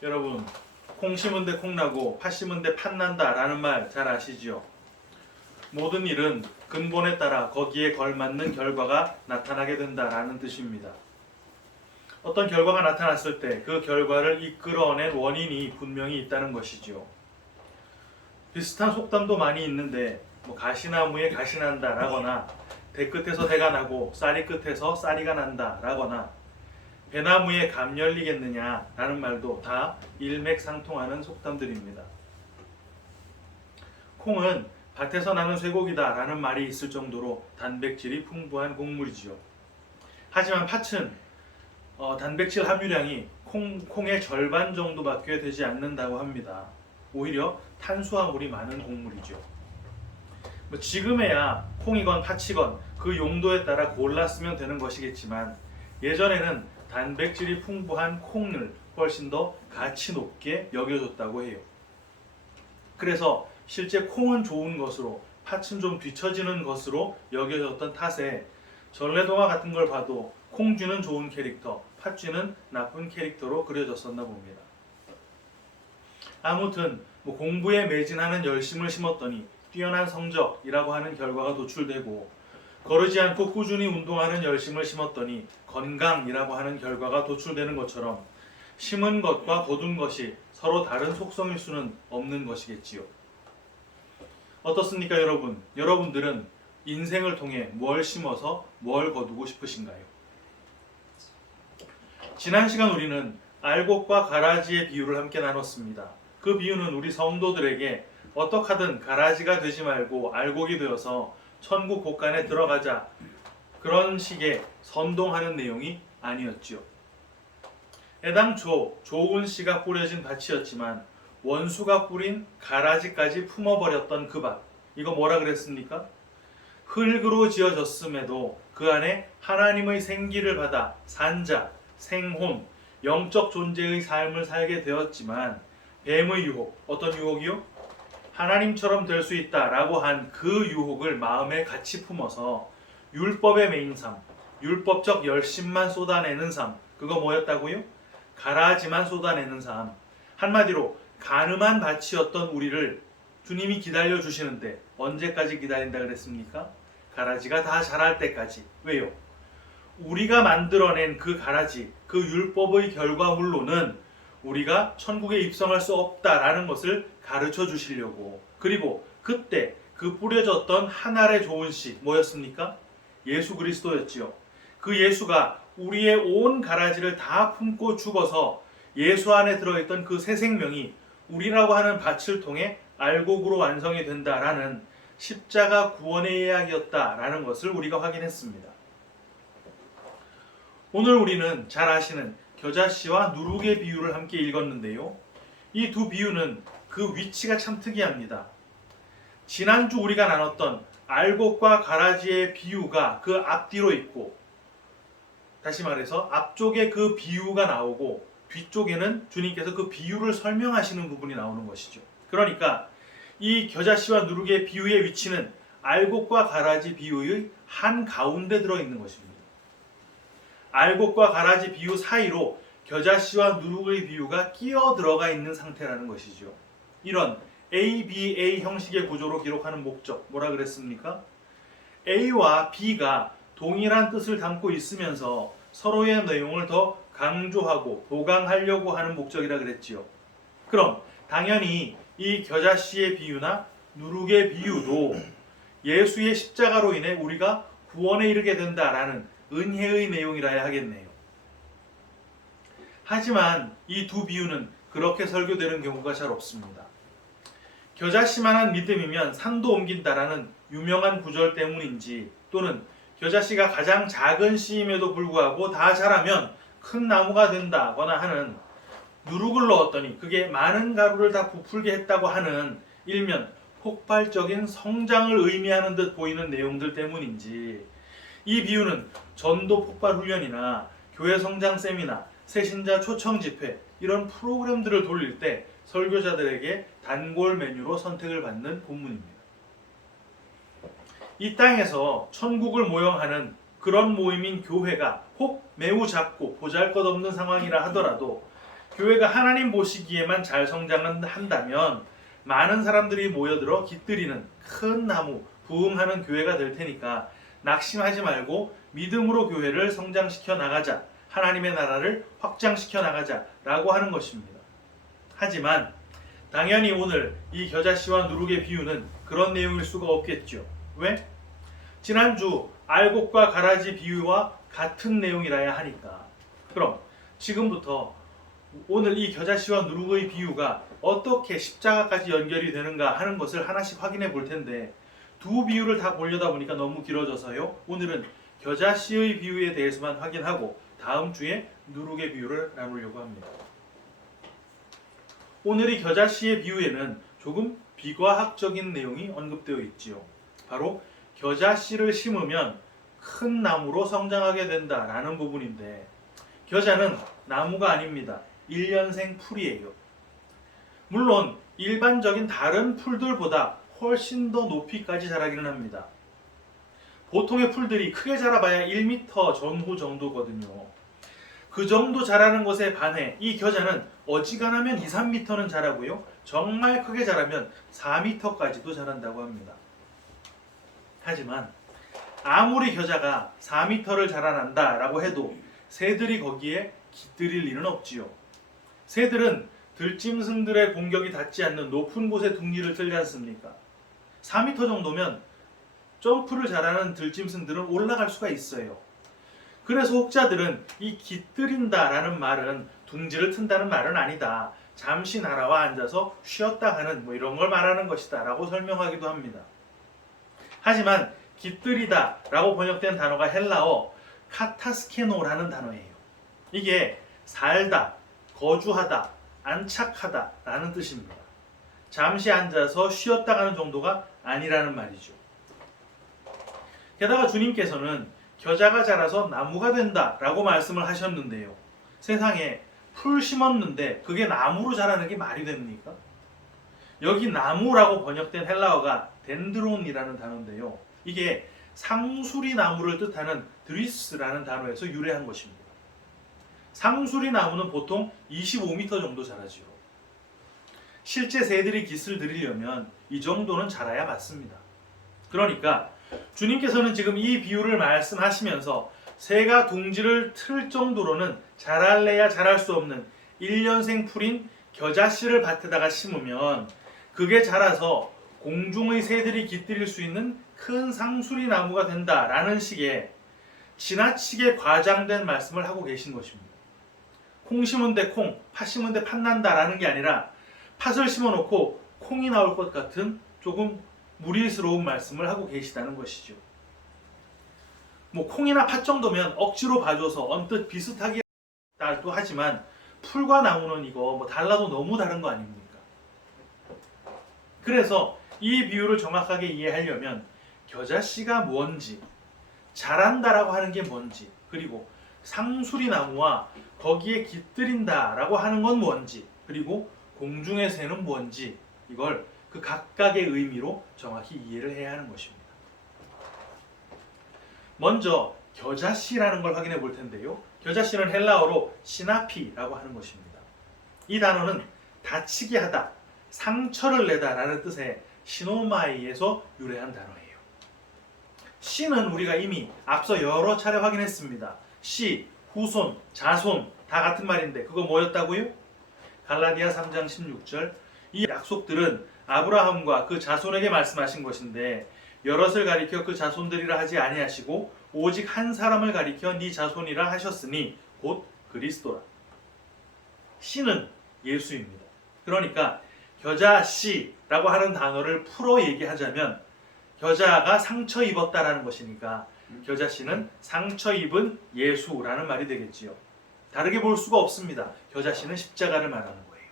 여러분, 콩 심은 데 콩 나고 팥 심은 데 팥 난다 라는 말 잘 아시죠? 모든 일은 근본에 따라 거기에 걸맞는 결과가 나타나게 된다라는 뜻입니다. 어떤 결과가 나타났을 때 그 결과를 이끌어낸 원인이 분명히 있다는 것이죠. 비슷한 속담도 많이 있는데 가시나무에 가시 난다 라거나 대 끝에서 대가 나고 쌀이 끝에서 쌀이가 난다 라거나 배나무에 감 열리겠느냐 라는 말도 다 일맥상통하는 속담들입니다. 콩은 밭에서 나는 쇠고기다 라는 말이 있을 정도로 단백질이 풍부한 곡물이지요. 하지만 팥은 단백질 함유량이 콩의 절반 정도밖에 되지 않는다고 합니다. 오히려 탄수화물이 많은 곡물이죠. 지금에야 콩이건 팥이건 그 용도에 따라 골라 쓰면 되는 것이겠지만 예전에는 단백질이 풍부한 콩을 훨씬 더 가치 높게 여겨졌다고 해요. 그래서 실제 콩은 좋은 것으로 팥은 좀 뒤처지는 것으로 여겨졌던 탓에 전래동화 같은 걸 봐도 콩쥐는 좋은 캐릭터, 팥쥐는 나쁜 캐릭터로 그려졌었나 봅니다. 아무튼 공부에 매진하는 열심을 심었더니 뛰어난 성적이라고 하는 결과가 도출되고 거르지 않고 꾸준히 운동하는 열심을 심었더니 건강이라고 하는 결과가 도출되는 것처럼 심은 것과 거둔 것이 서로 다른 속성일 수는 없는 것이겠지요. 어떻습니까, 여러분? 여러분들은 인생을 통해 뭘 심어서 뭘 거두고 싶으신가요? 지난 시간 우리는 알곡과 가라지의 비유를 함께 나눴습니다. 그 비유는 우리 성도들에게 어떻게 하든 가라지가 되지 말고 알곡이 되어서 천국 곳간에 들어가자 그런 식의 선동하는 내용이 아니었지요. 애당초 좋은 씨가 뿌려진 밭이었지만 원수가 뿌린 가라지까지 품어버렸던 그 밭, 이거 뭐라 그랬습니까? 흙으로 지어졌음에도 그 안에 하나님의 생기를 받아 산자, 생혼, 영적 존재의 삶을 살게 되었지만 뱀의 유혹, 어떤 유혹이요? 하나님처럼 될 수 있다라고 한 그 유혹을 마음에 같이 품어서 율법의 메인 삶, 율법적 열심만 쏟아내는 삶, 그거 뭐였다고요? 가라지만 쏟아내는 삶. 한마디로 가늠한 밭이었던 우리를 주님이 기다려 주시는데 언제까지 기다린다 그랬습니까? 가라지가 다 자랄 때까지. 왜요? 우리가 만들어낸 그 가라지, 그 율법의 결과물로는 우리가 천국에 입성할 수 없다라는 것을 가르쳐 주시려고. 그리고 그때 그 뿌려졌던 한 알의 좋은 씨 뭐였습니까? 예수 그리스도였지요. 그 예수가 우리의 온 가라지를 다 품고 죽어서 예수 안에 들어있던 그 새 생명이 우리라고 하는 밭을 통해 알곡으로 완성이 된다라는 십자가 구원의 이야기였다라는 것을 우리가 확인했습니다. 오늘 우리는 잘 아시는 겨자씨와 누룩의 비유를 함께 읽었는데요. 이 두 비유는 그 위치가 참 특이합니다. 지난주 우리가 나눴던 알곡과 가라지의 비유가 그 앞뒤로 있고, 다시 말해서 앞쪽에 그 비유가 나오고 뒤쪽에는 주님께서 그 비유를 설명하시는 부분이 나오는 것이죠. 그러니까 이 겨자씨와 누룩의 비유의 위치는 알곡과 가라지 비유의 한 가운데 들어있는 것입니다. 알곡과 가라지 비유 사이로 겨자씨와 누룩의 비유가 끼어 들어가 있는 상태라는 것이죠. 이런 ABA 형식의 구조로 기록하는 목적, 뭐라 그랬습니까? A와 B가 동일한 뜻을 담고 있으면서 서로의 내용을 더 강조하고 보강하려고 하는 목적이라 그랬지요. 그럼 당연히 이 겨자씨의 비유나 누룩의 비유도 예수의 십자가로 인해 우리가 구원에 이르게 된다라는 은혜의 내용이라야 하겠네요. 하지만 이 두 비유는 그렇게 설교되는 경우가 잘 없습니다. 겨자씨만한 믿음이면 산도 옮긴다라는 유명한 구절 때문인지, 또는 겨자씨가 가장 작은 씨임에도 불구하고 다 자라면 큰 나무가 된다거나 하는 누룩을 넣었더니 그게 많은 가루를 다 부풀게 했다고 하는 일면 폭발적인 성장을 의미하는 듯 보이는 내용들 때문인지 이 비유는 전도 폭발 훈련이나 교회 성장 세미나, 새신자 초청 집회 이런 프로그램들을 돌릴 때 설교자들에게 단골 메뉴로 선택을 받는 본문입니다. 이 땅에서 천국을 모형하는 그런 모임인 교회가 혹 매우 작고 보잘것없는 상황이라 하더라도 교회가 하나님 보시기에만 잘 성장한다면 많은 사람들이 모여들어 깃들이는 큰 나무, 부흥하는 교회가 될 테니까 낙심하지 말고 믿음으로 교회를 성장시켜 나가자, 하나님의 나라를 확장시켜 나가자라고 하는 것입니다. 하지만 당연히 오늘 이 겨자씨와 누룩의 비유는 그런 내용일 수가 없겠죠. 왜? 지난주 알곡과 가라지 비유와 같은 내용이라야 하니까. 그럼 지금부터 오늘 이 겨자씨와 누룩의 비유가 어떻게 십자가까지 연결이 되는가 하는 것을 하나씩 확인해 볼 텐데 두 비유를 다 보려다 보니까 너무 길어져서요. 오늘은 겨자씨의 비유에 대해서만 확인하고 다음 주에 누룩의 비유를 나누려고 합니다. 오늘 이 겨자씨의 비유에는 조금 비과학적인 내용이 언급되어 있지요. 바로 겨자씨를 심으면 큰 나무로 성장하게 된다라는 부분인데 겨자는 나무가 아닙니다. 1년생 풀이에요. 물론 일반적인 다른 풀들보다 훨씬 더 높이까지 자라기는 합니다. 보통의 풀들이 크게 자라봐야 1m 전후 정도거든요. 그 정도 자라는 것에 반해 이 겨자는 어지간하면 2, 3m는 자라고요. 정말 크게 자라면 4m까지도 자란다고 합니다. 하지만 아무리 겨자가 4m를 자라난다라고 해도 새들이 거기에 깃들일 리는 없지요. 새들은 들짐승들의 공격이 닿지 않는 높은 곳에 둥지를 틀지 않습니까? 4m 정도면 점프를 잘하는 들짐승들은 올라갈 수가 있어요. 그래서 혹자들은 이 깃들인다라는 말은 둥지를 튼다는 말은 아니다. 잠시 날아와 앉아서 쉬었다 가는 이런 걸 말하는 것이다 라고 설명하기도 합니다. 하지만 깃들이다 라고 번역된 단어가 헬라어 카타스케노라는 단어예요. 이게 살다, 거주하다, 안착하다 라는 뜻입니다. 잠시 앉아서 쉬었다 가는 정도가 아니라는 말이죠. 게다가 주님께서는 겨자가 자라서 나무가 된다 라고 말씀을 하셨는데요. 세상에 풀 심었는데 그게 나무로 자라는 게 말이 됩니까? 여기 나무라고 번역된 헬라어가 덴드론이라는 단어인데요. 이게 상수리 나무를 뜻하는 드리스라는 단어에서 유래한 것입니다. 상수리 나무는 보통 25m 정도 자라지요. 실제 새들이 깃을 들이려면 이 정도는 자라야 맞습니다. 그러니까 주님께서는 지금 이 비유를 말씀하시면서 새가 둥지를 틀 정도로는 자랄래야 자랄 수 없는 1년생 풀인 겨자씨를 밭에다가 심으면 그게 자라서 공중의 새들이 깃들일 수 있는 큰 상수리 나무가 된다라는 식의 지나치게 과장된 말씀을 하고 계신 것입니다. 콩 심은 데 콩, 팥 심은 데 팥 난다라는 게 아니라 팥을 심어놓고 콩이 나올 것 같은 조금 무리스러운 말씀을 하고 계시다는 것이죠. 콩이나 팥 정도면 억지로 봐줘서 언뜻 비슷하게 달도 하지만 풀과 나무는 이거 달라도 너무 다른 거 아닙니까? 그래서 이 비유를 정확하게 이해하려면 겨자씨가 뭔지, 자란다라고 하는 게 뭔지, 그리고 상수리 나무와 거기에 깃들인다라고 하는 건 뭔지, 그리고 공중의 새는 뭔지 이걸 그 각각의 의미로 정확히 이해를 해야 하는 것입니다. 먼저 겨자씨라는 걸 확인해 볼 텐데요. 겨자씨는 헬라어로 시나피라고 하는 것입니다. 이 단어는 다치게 하다, 상처를 내다 라는 뜻의 시노마이에서 유래한 단어예요. 씨는 우리가 이미 앞서 여러 차례 확인했습니다. 씨, 후손, 자손 다 같은 말인데 그거 뭐였다고요? 갈라디아 3장 16절 이 약속들은 아브라함과 그 자손에게 말씀하신 것인데 여럿을 가리켜 그 자손들이라 하지 아니하시고 오직 한 사람을 가리켜 네 자손이라 하셨으니 곧 그리스도라. 씨는 예수입니다. 그러니까 겨자씨라고 하는 단어를 풀어 얘기하자면 겨자가 상처 입었다라는 것이니까 겨자씨는 상처 입은 예수라는 말이 되겠지요. 다르게 볼 수가 없습니다. 겨자씨는 십자가를 말하는 거예요.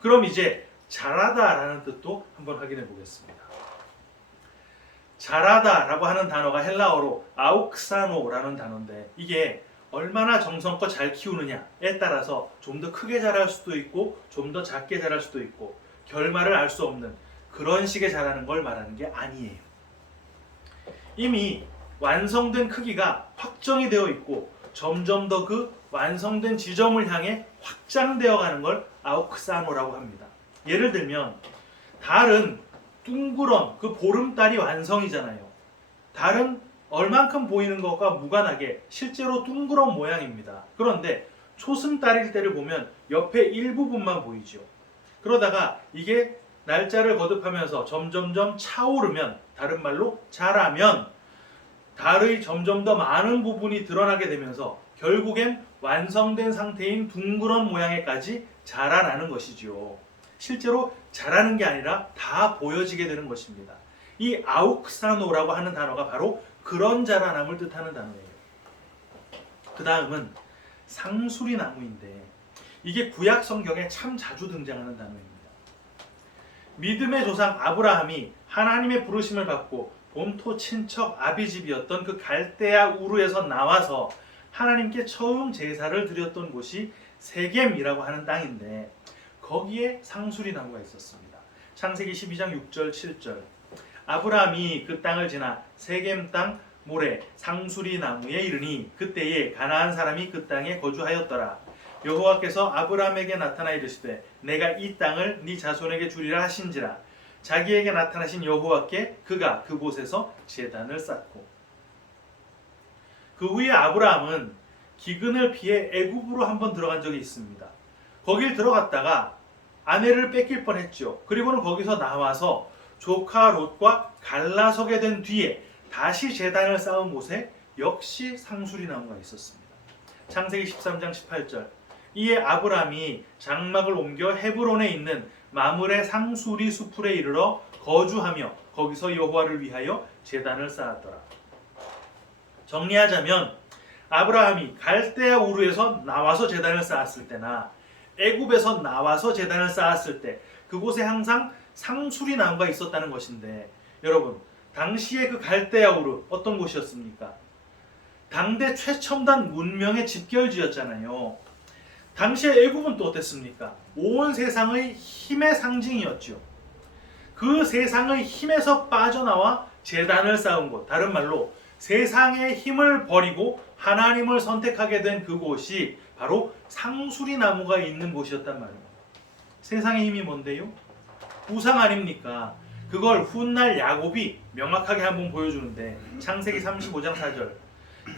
그럼 이제 자라다라는 뜻도 한번 확인해 보겠습니다. 자라다라고 하는 단어가 헬라어로 아욱사노라는 단어인데 이게 얼마나 정성껏 잘 키우느냐에 따라서 좀 더 크게 자랄 수도 있고 좀 더 작게 자랄 수도 있고 결말을 알 수 없는 그런 식의 자라는 걸 말하는 게 아니에요. 이미 완성된 크기가 확정이 되어 있고 점점 더 그 완성된 지점을 향해 확장되어 가는 걸 아욱사노라고 합니다. 예를 들면 달은 둥그런 그 보름달이 완성이잖아요. 달은 얼만큼 보이는 것과 무관하게 실제로 둥그런 모양입니다. 그런데 초승달일 때를 보면 옆에 일부분만 보이죠. 그러다가 이게 날짜를 거듭하면서 점점점 차오르면, 다른 말로 자라면 달의 점점 더 많은 부분이 드러나게 되면서 결국엔 완성된 상태인 둥그런 모양에까지 자라나는 것이지요. 실제로 자라는 게 아니라 다 보여지게 되는 것입니다. 이 아욱사노라고 하는 단어가 바로 그런 자라남을 뜻하는 단어예요. 그 다음은 상수리 나무인데 이게 구약 성경에 참 자주 등장하는 단어입니다. 믿음의 조상 아브라함이 하나님의 부르심을 받고 본토 친척 아비집이었던 그 갈대아 우르에서 나와서 하나님께 처음 제사를 드렸던 곳이 세겜이라고 하는 땅인데 거기에 상수리 나무가 있었습니다. 창세기 12장 6절 7절 아브라함이 그 땅을 지나 세겜 땅 모래 상수리 나무에 이르니 그때에 가나안 사람이 그 땅에 거주하였더라. 여호와께서 아브라함에게 나타나 이르시되 내가 이 땅을 네 자손에게 주리라 하신지라. 자기에게 나타나신 여호와께 그가 그곳에서 제단을 쌓고 그 후에 아브라함은 기근을 피해 애굽으로 한번 들어간 적이 있습니다. 거길 들어갔다가 아내를 뺏길 뻔했죠. 그리고는 거기서 나와서 조카 롯과 갈라서게 된 뒤에 다시 제단을 쌓은 곳에 역시 상수리 나무가 있었습니다. 창세기 13장 18절 이에 아브라함이 장막을 옮겨 헤브론에 있는 마므레 상수리 수풀에 이르러 거주하며 거기서 여호와를 위하여 제단을 쌓았더라. 정리하자면 아브라함이 갈대아 우르에서 나와서 제단을 쌓았을 때나 애굽에서 나와서 제단을 쌓았을 때 그곳에 항상 상수리 나무가 있었다는 것인데 여러분 당시에 그 갈대아 우르 어떤 곳이었습니까? 당대 최첨단 문명의 집결지였잖아요. 당시에 애굽은 또 어땠습니까? 온 세상의 힘의 상징이었죠. 그 세상의 힘에서 빠져나와 제단을 쌓은 곳, 다른 말로 세상의 힘을 버리고 하나님을 선택하게 된 그곳이 바로 상수리 나무가 있는 곳이었단 말입니다. 세상의 힘이 뭔데요? 우상 아닙니까? 그걸 훗날 야곱이 명확하게 한번 보여주는데 창세기 35장 4절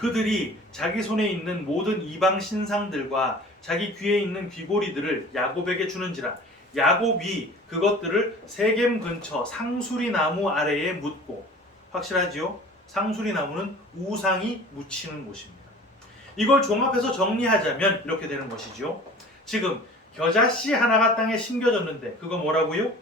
그들이 자기 손에 있는 모든 이방 신상들과 자기 귀에 있는 귀고리들을 야곱에게 주는지라 야곱이 그것들을 세겜 근처 상수리 나무 아래에 묻고 확실하지요? 상수리 나무는 우상이 묻히는 곳입니다. 이걸 종합해서 정리하자면 이렇게 되는 것이죠. 지금 겨자씨 하나가 땅에 심겨졌는데 그거 뭐라고요?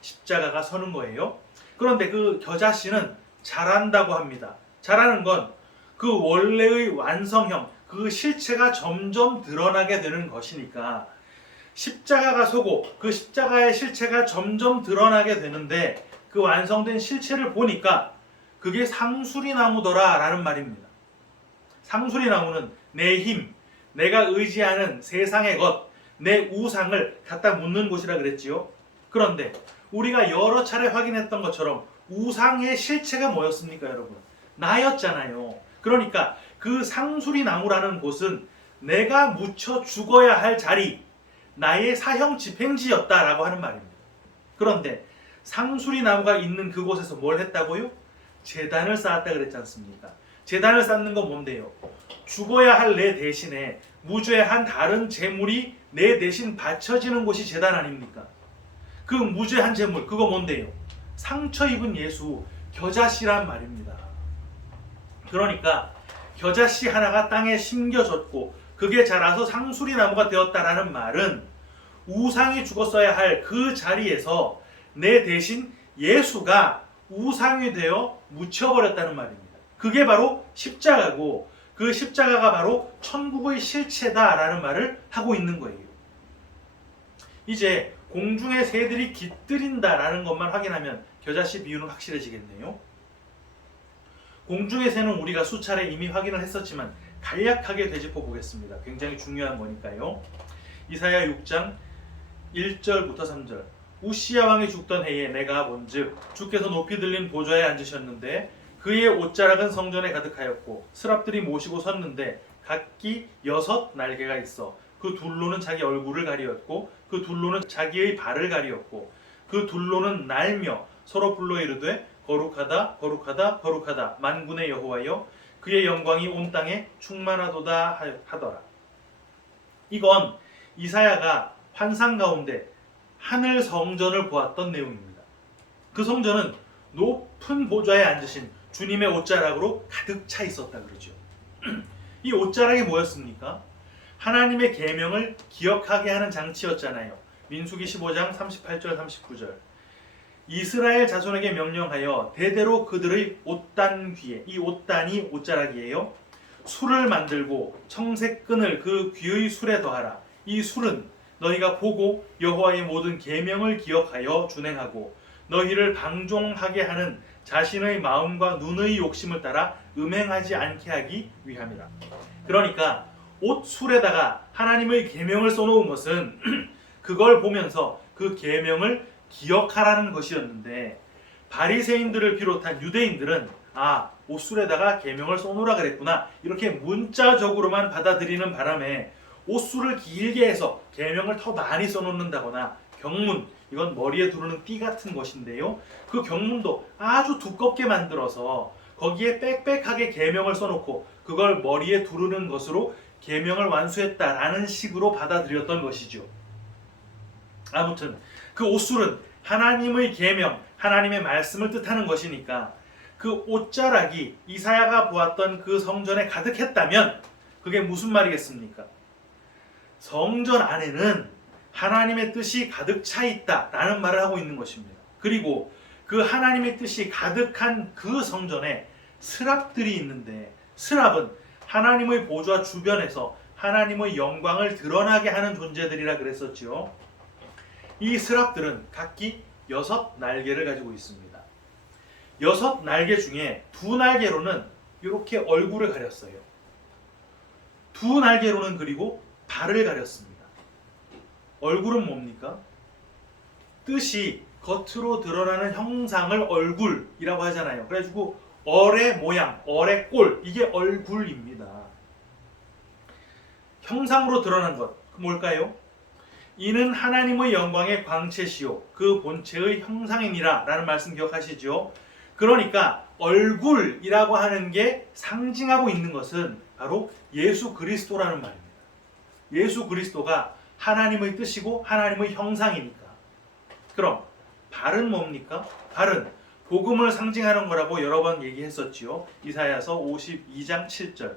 십자가가 서는 거예요. 그런데 그 겨자씨는 자란다고 합니다. 자라는 건 그 원래의 완성형, 그 실체가 점점 드러나게 되는 것이니까 십자가가 서고 그 십자가의 실체가 점점 드러나게 되는데 그 완성된 실체를 보니까 그게 상수리 나무더라 라는 말입니다. 상수리 나무는 내 힘, 내가 의지하는 세상의 것, 내 우상을 갖다 묻는 곳이라 그랬지요. 그런데 우리가 여러 차례 확인했던 것처럼 우상의 실체가 뭐였습니까, 여러분? 나였잖아요. 그러니까 그 상수리 나무라는 곳은 내가 묻혀 죽어야 할 자리, 나의 사형 집행지였다라고 하는 말입니다. 그런데 상수리 나무가 있는 그곳에서 뭘 했다고요? 제단을 쌓았다 그랬지 않습니까? 제단을 쌓는 건 뭔데요? 죽어야 할 내 대신에 무죄한 다른 제물이 내 대신 바쳐지는 곳이 제단 아닙니까? 그 무죄한 제물, 그거 뭔데요? 상처 입은 예수, 겨자씨란 말입니다. 그러니까 겨자씨 하나가 땅에 심겨졌고 그게 자라서 상수리 나무가 되었다라는 말은 우상이 죽었어야 할 그 자리에서 내 대신 예수가 우상이 되어 묻혀버렸다는 말입니다. 그게 바로 십자가고 그 십자가가 바로 천국의 실체다라는 말을 하고 있는 거예요. 이제 공중의 새들이 깃들인다라는 것만 확인하면 겨자씨 비유는 확실해지겠네요. 공중의 새는 우리가 수차례 이미 확인을 했었지만 간략하게 되짚어 보겠습니다. 굉장히 중요한 거니까요. 이사야 6장 1절부터 3절. 우시야 왕이 죽던 해에 내가 본즉 주께서 높이 들린 보좌에 앉으셨는데 그의 옷자락은 성전에 가득하였고 스랍들이 모시고 섰는데 각기 6 날개가 있어 그 둘로는 자기 얼굴을 가리었고 그 둘로는 자기의 발을 가리었고 그 둘로는 날며 서로 불러 이르되 거룩하다 거룩하다 거룩하다 만군의 여호와여 그의 영광이 온 땅에 충만하도다 하더라. 이건 이사야가 환상 가운데 하늘 성전을 보았던 내용입니다. 그 성전은 높은 보좌에 앉으신 주님의 옷자락으로 가득 차 있었다 그러죠. 이 옷자락이 뭐였습니까? 하나님의 계명을 기억하게 하는 장치였잖아요. 민수기 15장 38절 39절. 이스라엘 자손에게 명령하여 대대로 그들의 옷단 귀에, 이 옷단이 옷자락이에요. 술을 만들고 청색 끈을 그 귀의 술에 더하라. 이 술은 너희가 보고 여호와의 모든 계명을 기억하여 준행하고 너희를 방종하게 하는 자신의 마음과 눈의 욕심을 따라 음행하지 않게 하기 위함이라. 그러니까 옷 술에다가 하나님의 계명을 써놓은 것은 그걸 보면서 그 계명을 기억하라는 것이었는데 바리새인들을 비롯한 유대인들은 옷술에다가 계명을 써놓으라 그랬구나 이렇게 문자적으로만 받아들이는 바람에 옷술을 길게 해서 계명을 더 많이 써놓는다거나 경문, 이건 머리에 두르는 띠 같은 것인데요. 그 경문도 아주 두껍게 만들어서 거기에 빽빽하게 계명을 써놓고 그걸 머리에 두르는 것으로 계명을 완수했다라는 식으로 받아들였던 것이죠. 아무튼 그 옷술은 하나님의 계명, 하나님의 말씀을 뜻하는 것이니까 그 옷자락이 이사야가 보았던 그 성전에 가득했다면 그게 무슨 말이겠습니까? 성전 안에는 하나님의 뜻이 가득 차 있다라는 말을 하고 있는 것입니다. 그리고 그 하나님의 뜻이 가득한 그 성전에 스랍들이 있는데 스랍은 하나님의 보좌 주변에서 하나님의 영광을 드러나게 하는 존재들이라 그랬었지요. 이 스랍들은 각기 6 날개를 가지고 있습니다. 6 날개 중에 2 날개로는 이렇게 얼굴을 가렸어요. 2 날개로는 그리고 발을 가렸습니다. 얼굴은 뭡니까? 뜻이 겉으로 드러나는 형상을 얼굴이라고 하잖아요. 그래가지고 얼의 모양, 얼의 꼴, 이게 얼굴입니다. 형상으로 드러난 것, 뭘까요? 이는 하나님의 영광의 광채시요 그 본체의 형상이니라 라는 말씀 기억하시죠? 그러니까 얼굴이라고 하는 게 상징하고 있는 것은 바로 예수 그리스도라는 말입니다. 예수 그리스도가 하나님의 뜻이고 하나님의 형상이니까. 그럼 발은 뭡니까? 발은 복음을 상징하는 거라고 여러 번 얘기했었지요. 이사야서 52장 7절.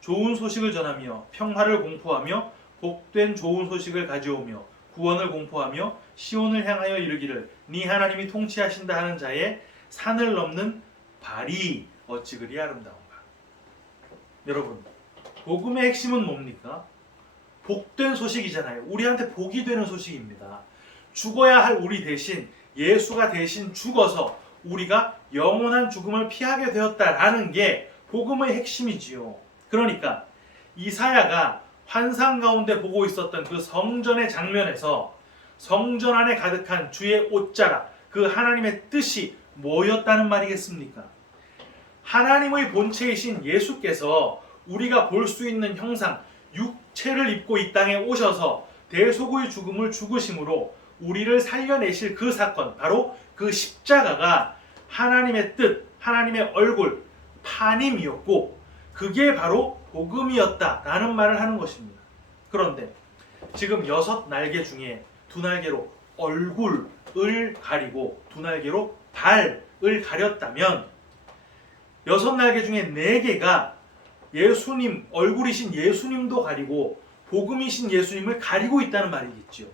좋은 소식을 전하며 평화를 공포하며 복된 좋은 소식을 가져오며 구원을 공포하며 시온을 향하여 이르기를 네 하나님이 통치하신다 하는 자의 산을 넘는 발이 어찌 그리 아름다운가. 여러분, 복음의 핵심은 뭡니까? 복된 소식이잖아요. 우리한테 복이 되는 소식입니다. 죽어야 할 우리 대신 예수가 대신 죽어서 우리가 영원한 죽음을 피하게 되었다라는 게 복음의 핵심이지요. 그러니까 이사야가 환상 가운데 보고 있었던 그 성전의 장면에서 성전 안에 가득한 주의 옷자락, 그 하나님의 뜻이 뭐였다는 말이겠습니까? 하나님의 본체이신 예수께서 우리가 볼 수 있는 형상, 육체를 입고 이 땅에 오셔서 대속의 죽음을 죽으심으로 우리를 살려내실 그 사건, 바로 그 십자가가 하나님의 뜻, 하나님의 얼굴, 파님이었고 그게 바로 복음이었다라는 말을 하는 것입니다. 그런데 지금 6 날개 중에 2 날개로 얼굴을 가리고 2 날개로 발을 가렸다면 6 날개 중에 4개가 예수님, 얼굴이신 예수님도 가리고 복음이신 예수님을 가리고 있다는 말이겠죠.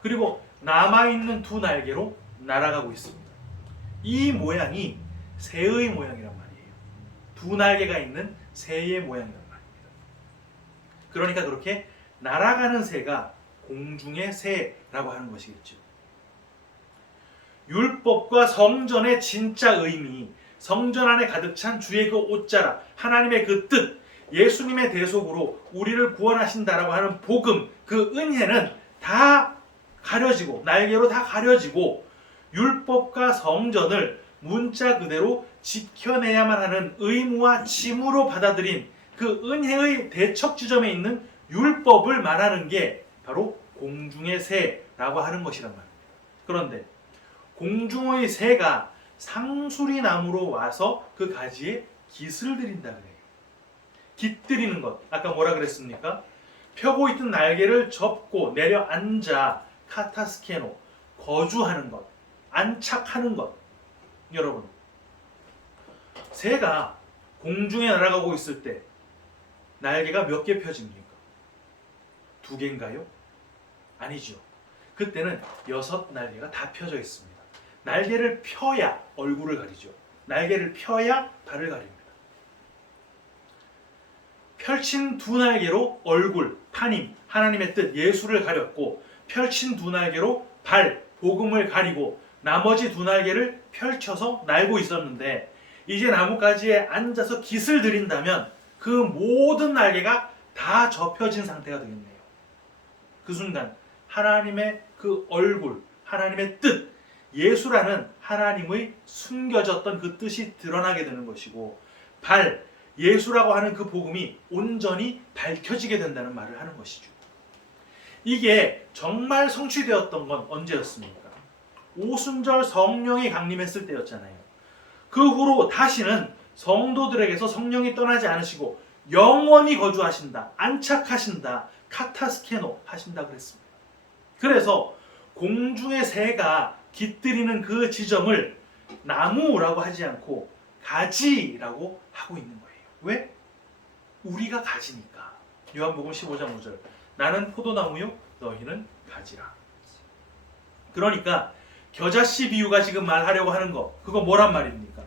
그리고 남아있는 2 날개로 날아가고 있습니다. 이 모양이 새의 모양이란 말이에요. 2 날개가 있는 새의 모양이란 말입니다. 그러니까 그렇게 날아가는 새가 공중의 새라고 하는 것이겠죠. 율법과 성전의 진짜 의미, 성전 안에 가득 찬 주의 그 옷자락, 하나님의 그 뜻, 예수님의 대속으로 우리를 구원하신다라고 하는 복음, 그 은혜는 다 가려지고, 날개로 다 가려지고, 율법과 성전을 문자 그대로 지켜내야만 하는 의무와 짐으로 받아들인 그 은혜의 대척 지점에 있는 율법을 말하는 게 바로 공중의 새라고 하는 것이란 말입니다. 그런데 공중의 새가 상수리 나무로 와서 그 가지에 깃을 들인다 그래요. 깃들이는 것. 아까 뭐라 그랬습니까? 펴고 있던 날개를 접고 내려앉아 카타스케노, 거주하는 것, 안착하는 것. 여러분, 새가 공중에 날아가고 있을 때 날개가 몇 개 펴집니까? 2개인가요? 아니죠. 그때는 6날개가 다 펴져 있습니다. 날개를 펴야 얼굴을 가리죠. 날개를 펴야 발을 가립니다. 펼친 2날개로 얼굴, 하나님, 하나님의 뜻, 예수를 가렸고, 펼친 2날개로 발, 복음을 가리고, 나머지 2날개를 펼쳐서 날고 있었는데, 이제 나뭇가지에 앉아서 깃을 들인다면 그 모든 날개가 다 접혀진 상태가 되겠네요. 그 순간 하나님의 그 얼굴, 하나님의 뜻, 예수라는 하나님의 숨겨졌던 그 뜻이 드러나게 되는 것이고, 발, 예수라고 하는 그 복음이 온전히 밝혀지게 된다는 말을 하는 것이죠. 이게 정말 성취되었던 건 언제였습니까? 오순절 성령이 강림했을 때였잖아요. 그 후로 다시는 성도들에게서 성령이 떠나지 않으시고 영원히 거주하신다, 안착하신다, 카타스케노 하신다 그랬습니다. 그래서 공중의 새가 깃들이는 그 지점을 나무라고 하지 않고 가지라고 하고 있는 거예요. 왜? 우리가 가지니까. 요한복음 15장 5절. 나는 포도나무요, 너희는 가지라. 그러니까 겨자씨 비유가 지금 말하려고 하는 거, 그거 뭐란 말입니까?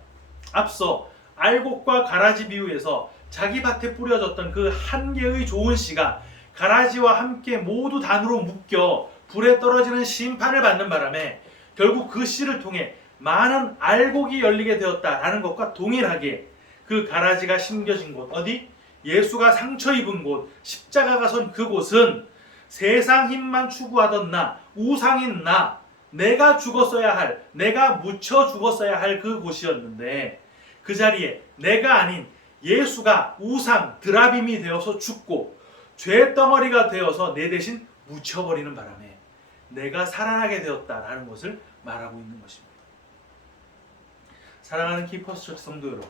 앞서 알곡과 가라지 비유에서 자기 밭에 뿌려졌던 그 한 개의 좋은 씨가 가라지와 함께 모두 단으로 묶여 불에 떨어지는 심판을 받는 바람에 결국 그 씨를 통해 많은 알곡이 열리게 되었다라는 것과 동일하게 그 가라지가 심겨진 곳, 어디? 예수가 상처 입은 곳, 십자가가 선 그곳은 세상 힘만 추구하던 나, 우상인 나, 내가 죽었어야 할, 내가 묻혀 죽었어야 할 그 곳이었는데, 그 자리에 내가 아닌 예수가 우상, 드라빔이 되어서 죽고 죄덩어리가 되어서 내 대신 묻혀버리는 바람에 내가 살아나게 되었다라는 것을 말하고 있는 것입니다. 사랑하는 키퍼스 처치 성도 여러분,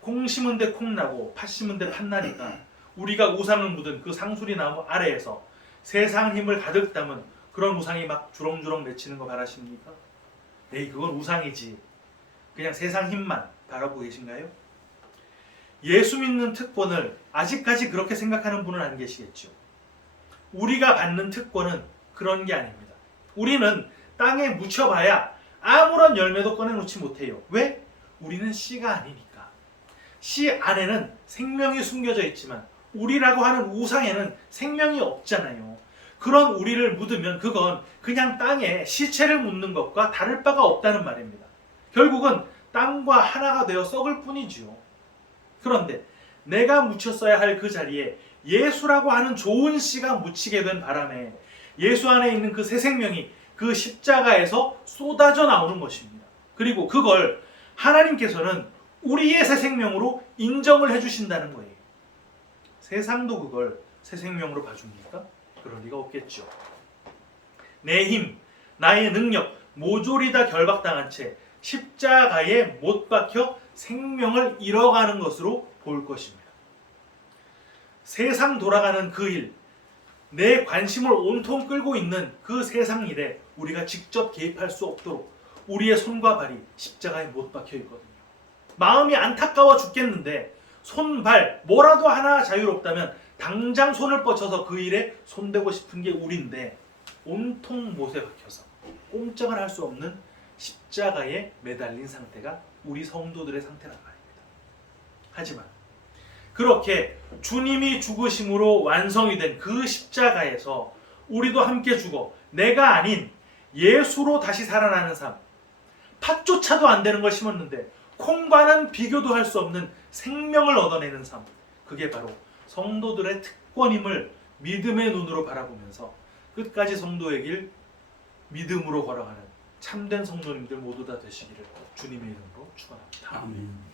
콩 심은 데 콩 나고 팥 심은 데 팥 나니까 우리가 우상을 묻은 그 상수리 나무 아래에서 세상 힘을 가득 담은 그런 우상이 막 주렁주렁 맺히는 거 바라십니까? 에이, 그건 우상이지. 그냥 세상 힘만 바라보고 계신가요? 예수 믿는 특권을 아직까지 그렇게 생각하는 분은 안 계시겠죠. 우리가 받는 특권은 그런 게 아닙니다. 우리는 땅에 묻혀봐야 아무런 열매도 꺼내놓지 못해요. 왜? 우리는 씨가 아니니까. 씨 안에는 생명이 숨겨져 있지만 우리라고 하는 우상에는 생명이 없잖아요. 그런 우리를 묻으면 그건 그냥 땅에 시체를 묻는 것과 다를 바가 없다는 말입니다. 결국은 땅과 하나가 되어 썩을 뿐이지요. 그런데 내가 묻혔어야 할 그 자리에 예수라고 하는 좋은 씨가 묻히게 된 바람에 예수 안에 있는 그 새 생명이 그 십자가에서 쏟아져 나오는 것입니다. 그리고 그걸 하나님께서는 우리의 새 생명으로 인정을 해주신다는 거예요. 세상도 그걸 새 생명으로 봐줍니까? 그럴 리가 없겠죠. 내 힘, 나의 능력 모조리 다 결박당한 채 십자가에 못 박혀 생명을 잃어가는 것으로 볼 것입니다. 세상 돌아가는 그 일, 내 관심을 온통 끌고 있는 그 세상 일에 우리가 직접 개입할 수 없도록 우리의 손과 발이 십자가에 못 박혀 있거든요. 마음이 안타까워 죽겠는데 손, 발 뭐라도 하나 자유롭다면 당장 손을 뻗쳐서 그 일에 손대고 싶은 게 우리인데 온통 못에 박혀서 꼼짝을 할 수 없는 십자가에 매달린 상태가 우리 성도들의 상태란 말입니다. 하지만 그렇게 주님이 죽으심으로 완성이 된 그 십자가에서 우리도 함께 죽어 내가 아닌 예수로 다시 살아나는 삶, 팥조차도 안 되는 걸 심었는데 콩과는 비교도 할 수 없는 생명을 얻어내는 삶, 그게 바로 성도들의 특권임을 믿음의 눈으로 바라보면서 끝까지 성도의 길 믿음으로 걸어가는 참된 성도님들 모두 다 되시기를 주님의 이름으로 축원합니다. 아멘.